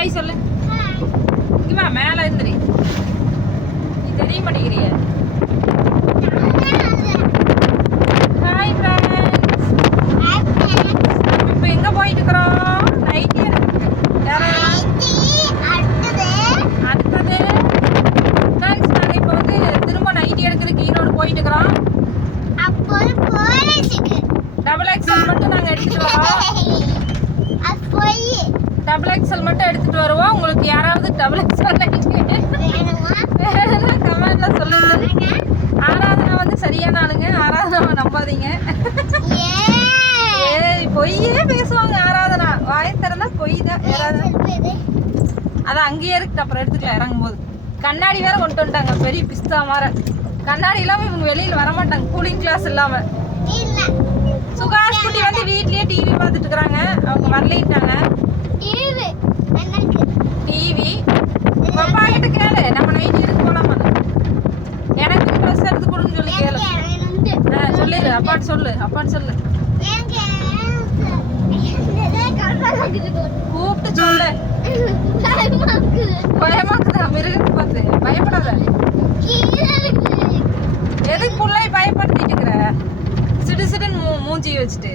Hi சொல்லு. இங்கேவா மேலே இருந்துரு. நீ தெரிய மாட்டேங்கிறிய. Hi friends. இப்போ எங்கே போயிட்டு இருக்கிறோம்? நைட்டி எடுத்துருக்கு. அடுத்தது ஃப்ரெண்ட்ஸ் நாங்கள் இப்போ வந்து திரும்ப நைட்டி எடுக்கிறதுக்கு ஈரோடு போயிட்டு இருக்கிறோம். டபுள் எக்ஸல் மட்டும் நாங்கள் எடுத்துகிட்டு வரோம். டபுள் எக்ஸல் மட்டும் எடுத்துட்டு வருவோம். உங்களுக்கு யாராவது டபுள் எக்ஸல் வேணும்னா கமெண்ட்ல சொல்லுங்க. ஆராதனா வந்து சரியான ஆளுங்க. ஆராதனாவை நம்பாதீங்க. பொய்யே பேசுவாங்க ஆராதனா. வாய் திறந்தா பொய் தான். அதான் அங்கேயே இருக்கு. அப்புறம் எடுத்துக்கலாம் இறங்கும் போது. கண்ணாடி வேற கொண்டு வந்துட்டாங்க. பெரிய பிஸ்தா மாற கண்ணாடி இல்லாம இவங்க வெளியில வரமாட்டாங்க. கூலிங் கிளாஸ் இல்லாம. சுகாஷ் குட்டி வந்து வீட்லயே டிவி பார்த்துட்டு இருக்காங்க. அவங்க வரலிட்டாங்க. டிவி பாப்பா கிட்ட கேளு. நம்ம நைட் எடுத்து போலாமா? எனக்கு ட்ரெஸ் எடுத்து கொடுன்னு சொல்லி கேளு. சொல்லிடு. அப்பாட்டு சொல்லு. அப்பாட்டு சொல்லு. கூப்பிட்டு சொல்லு. பயமாக்குதா? மிருகத்தை பார்த்து பயப்படாத. எதுக்கு புள்ளை பயப்படுத்திட்டு இருக்கிற? சிடு சிடுன்னு மூஞ்சி வச்சுட்டு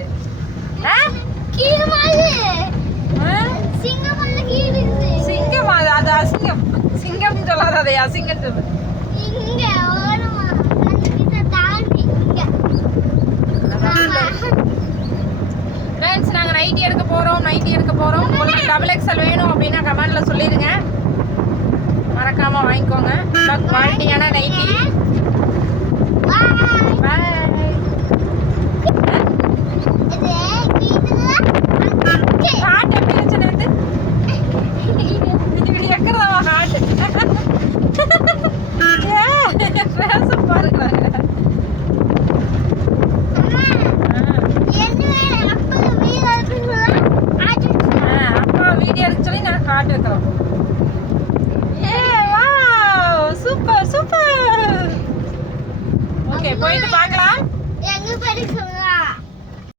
சிங்கம். அது அசிங்கம். சிங்கம் சொல்லாத. அதை அசிங்கம் சொல்லு. ஃப்ரெண்ட்ஸ் நாங்கள் நைட்டி எடுக்க போகிறோம். உங்களுக்கு டபுள் எக்ஸல் வேணும் அப்படின்னா கமெண்ட்ல சொல்லிடுங்க. மறக்காம வாங்கிக்கோங்க. குவாலிட்டியான நைட்டி. அப்பா வீடியோ எடுக்க சொல்லி நாங்கள் காட்டு வைக்கிறோம்.